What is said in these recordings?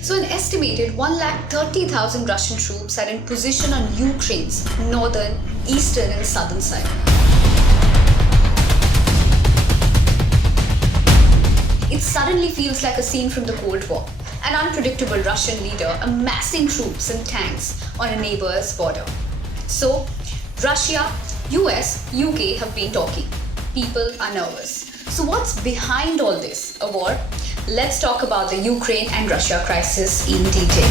So an estimated 130,000 Russian troops are in position on Ukraine's northern, eastern and southern side. It suddenly feels like a scene from the Cold War. An unpredictable Russian leader amassing troops and tanks on a neighbor's border. So, Russia, US, UK have been talking. People are nervous. So what's behind all this? A war? Let's talk about the Ukraine and Russia crisis in detail.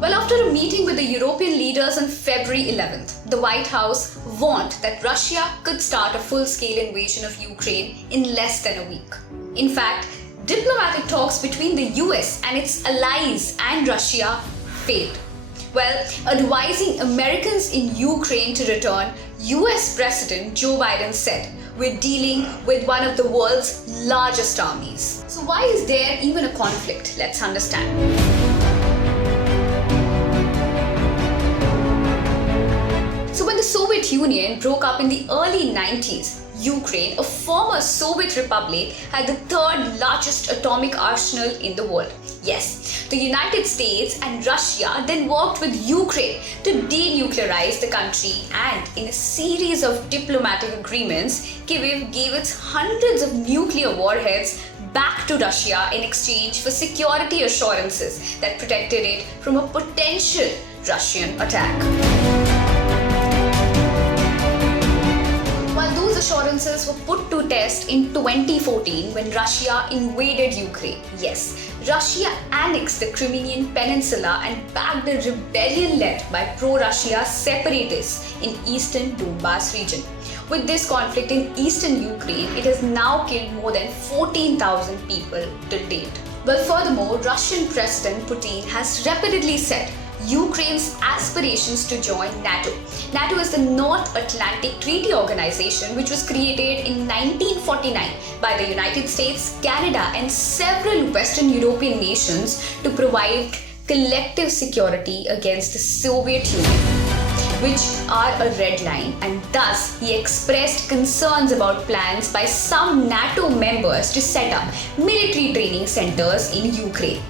Well, after a meeting with the European leaders on February 11th, the White House warned that Russia could start a full-scale invasion of Ukraine in less than a week. In fact, diplomatic talks between the US and its allies and Russia failed. Well, advising Americans in Ukraine to return, US President Joe Biden said, "We're dealing with one of the world's largest armies." So why is there even a conflict? Let's understand. So when the Soviet Union broke up in the early 90s, Ukraine, a former Soviet republic, had the third largest atomic arsenal in the world. Yes, the United States and Russia then worked with Ukraine to denuclearize the country, and in a series of diplomatic agreements, Kyiv gave its hundreds of nuclear warheads back to Russia in exchange for security assurances that protected it from a potential Russian attack. While those assurances were put to test in 2014 when Russia invaded Ukraine. Yes, Russia annexed the Crimean Peninsula and backed a rebellion led by pro-Russia separatists in eastern Donbas region. With this conflict in eastern Ukraine, it has now killed more than 14,000 people to date. But furthermore, Russian President Putin has repeatedly said Ukraine's aspirations to join NATO. NATO is the North Atlantic Treaty Organization, which was created in 1949 by the United States, Canada, and several Western European nations to provide collective security against the Soviet Union, which are a red line, and thus he expressed concerns about plans by some NATO members to set up military training centers in Ukraine.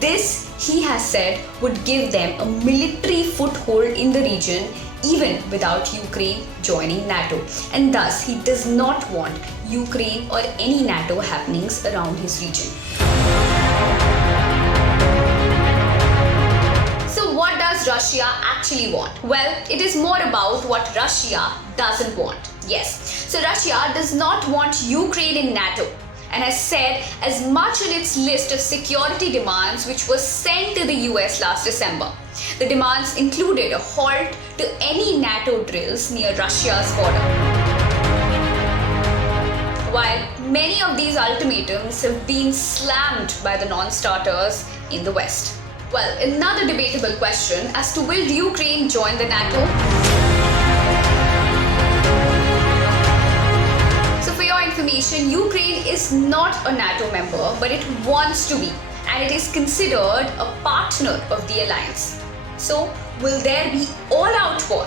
This, he has said, would give them a military foothold in the region even without Ukraine joining NATO, and thus he does not want Ukraine or any NATO happenings around his region. So what does Russia actually want? Well, it is more about what Russia doesn't want. Yes, so Russia does not want Ukraine in NATO, and has said as much on its list of security demands which was sent to the US last December. The demands included a halt to any NATO drills near Russia's border. While many of these ultimatums have been slammed by the non-starters in the West. Well, another debatable question as to will Ukraine join the NATO? Information, Ukraine is not a NATO member, but it wants to be, and it is considered a partner of the alliance. So, will there be all-out war?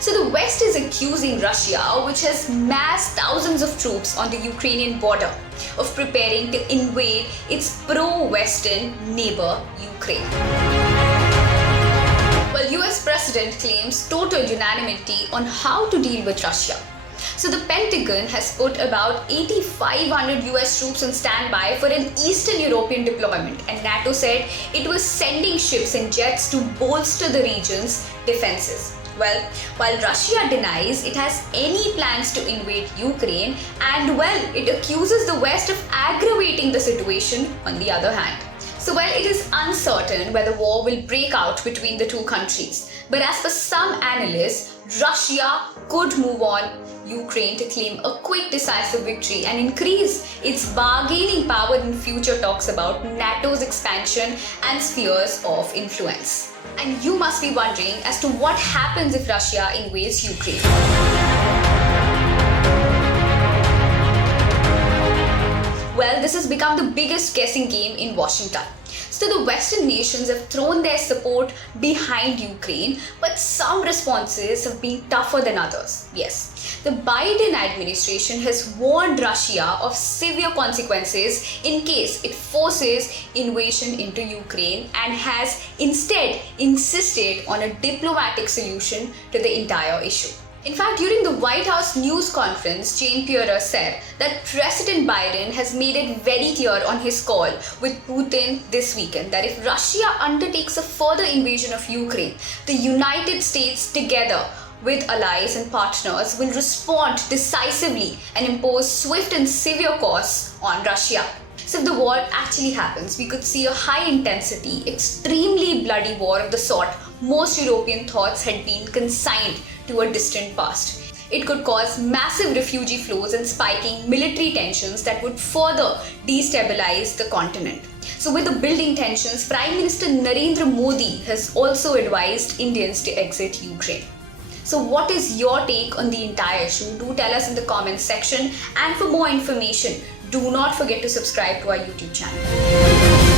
So the West is accusing Russia, which has massed thousands of troops on the Ukrainian border, of preparing to invade its pro-Western neighbor, Ukraine. Well, US President claims total unanimity on how to deal with Russia. So the Pentagon has put about 8,500 US troops on standby for an Eastern European deployment, and NATO said it was sending ships and jets to bolster the region's defenses. Well, while Russia denies it has any plans to invade Ukraine, and well, it accuses the West of aggravating the situation on the other hand. So while it is uncertain whether war will break out between the two countries, but as per some analysts, Russia could move on Ukraine to claim a quick decisive victory and increase its bargaining power in future talks about NATO's expansion and spheres of influence. And you must be wondering as to what happens if Russia invades Ukraine. Well, this has become the biggest guessing game in Washington. So the Western nations have thrown their support behind Ukraine, but some responses have been tougher than others. Yes, the Biden administration has warned Russia of severe consequences in case it forces invasion into Ukraine and has instead insisted on a diplomatic solution to the entire issue. In fact, during the White House news conference, Jane Pierre said that President Biden has made it very clear on his call with Putin this weekend that if Russia undertakes a further invasion of Ukraine, the United States, together with allies and partners, will respond decisively and impose swift and severe costs on Russia. So if the war actually happens, we could see a high-intensity, extremely bloody war of the sort most European thoughts had been consigned to a distant past. It could cause massive refugee flows and spiking military tensions that would further destabilize the continent. So with the building tensions, Prime Minister Narendra Modi has also advised Indians to exit Ukraine. So what is your take on the entire issue? Do tell us in the comments section, and for more information, do not forget to subscribe to our YouTube channel.